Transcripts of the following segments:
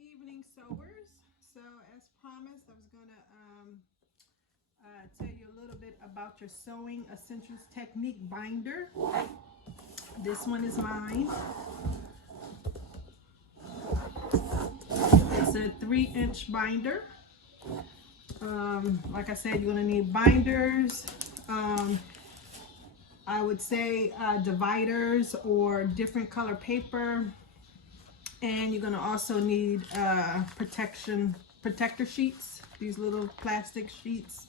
Evening sewers. So as promised, I was going to tell you a little bit about your sewing essentials technique binder. This one is mine. It's a 3-inch binder. Like I said, you're going to need binders. I would say dividers or different color paper. And you're going to also need protector sheets, these little plastic sheets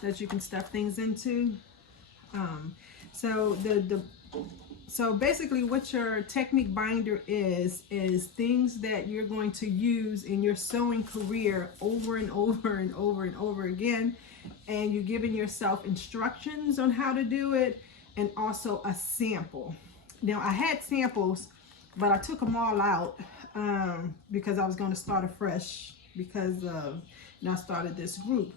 that you can stuff things into. So so basically what your technique binder is things that you're going to use in your sewing career over and over and over and over again, and you're giving yourself instructions on how to do it and also a sample. Now I had samples, but I took them all out because I was going to start afresh because I started this group.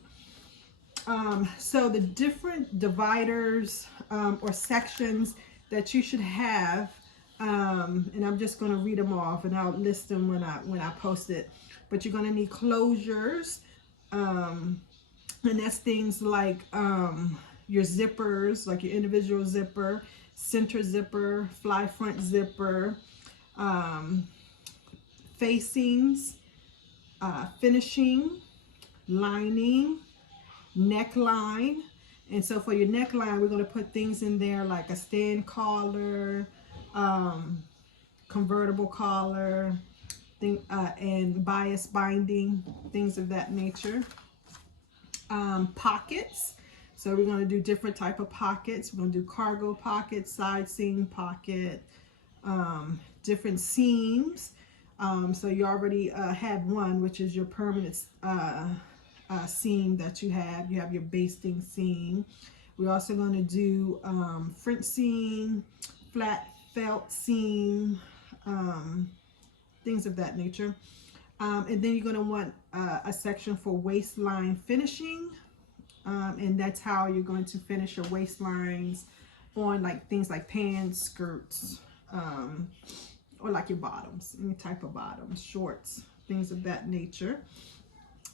So the different dividers or sections that you should have, and I'm just going to read them off, and I'll list them when I post it. But you're going to need closures, and that's things like your zippers, like your individual zipper, center zipper, fly front zipper, facings, finishing, lining, neckline. And so for your neckline, we're going to put things in there like a stand collar, convertible collar, and bias binding, things of that nature. Pockets. So we're going to do different type of pockets. We're going to do cargo pockets, side seam pocket, different seams. So you already had one, which is your permanent seam that you have. You have your basting seam. We're also going to do French seam, flat felt seam, things of that nature. And then you're going to want a section for waistline finishing, and that's how you're going to finish your waistlines on like things like pants, skirts, or like your bottoms, any type of bottoms, shorts, things of that nature.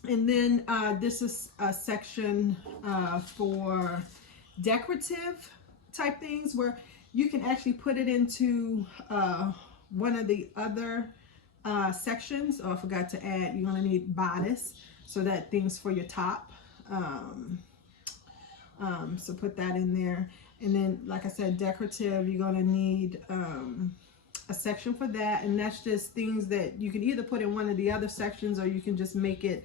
And then this is a section for decorative type things where you can actually put it into one of the other sections. Oh, I forgot to add, you're going to need bodice, so that thing's for your top. So put that in there. And then, like I said, decorative, you're going to need a section for that, and that's just things that you can either put in one of the other sections, or you can just make it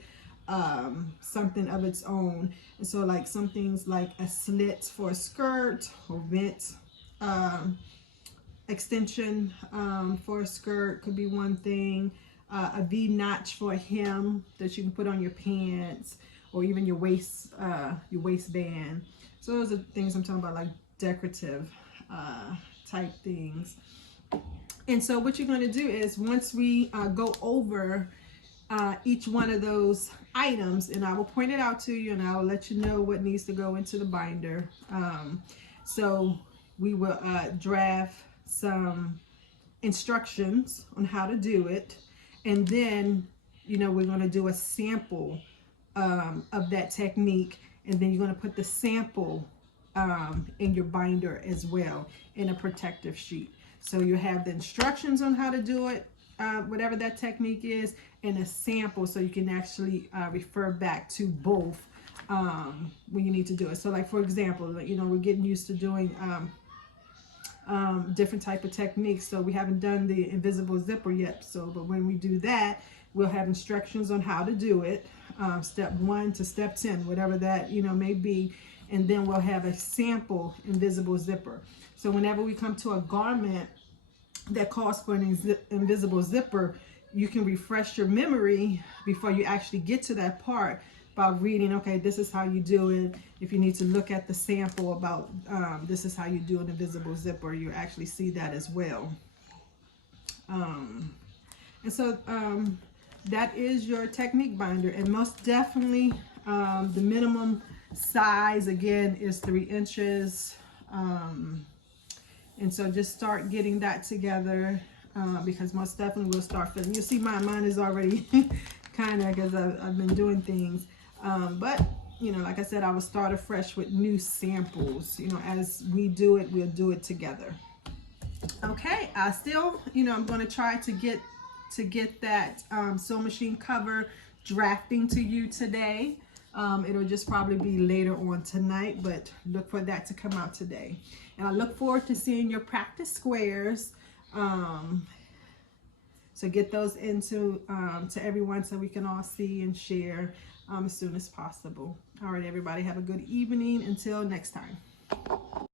something of its own. And so like some things like a slit for a skirt, or vent extension for a skirt could be one thing. A V notch for a hem that you can put on your pants, or even your waistband. So those are things I'm talking about, like decorative type things. And so what you're going to do is, once we go over each one of those items, and I will point it out to you, and I will let you know what needs to go into the binder. So we will draft some instructions on how to do it, and then we're going to do a sample of that technique, and then you're going to put the sample in your binder as well, in a protective sheet. So you have the instructions on how to do it, whatever that technique is, and a sample, so you can actually refer back to both when you need to do it. So like, for example, we're getting used to doing different type of techniques. So we haven't done the invisible zipper yet. But when we do that, we'll have instructions on how to do it, step 1 to step 10, whatever that may be. And then we'll have a sample invisible zipper. So whenever we come to a garment that calls for an invisible zipper, you can refresh your memory before you actually get to that part by reading, okay, this is how you do it. If you need to look at the sample about this is how you do an invisible zipper, you actually see that as well. And so that is your technique binder. And most definitely the minimum size, again, is 3 inches. And so just start getting that together. because most definitely we'll start filling. You see mine is already kind of, because I've been doing things. But, you know, like I said, I will start afresh with new samples. You know, as we do it, we'll do it together. Okay, I still, you know, I'm going to try to get that sewing machine cover drafting to you today. It'll just probably be later on tonight, but look for that to come out today. And I look forward to seeing your practice squares. So get those into to everyone so we can all see and share as soon as possible. All right, everybody, have a good evening. Until next time.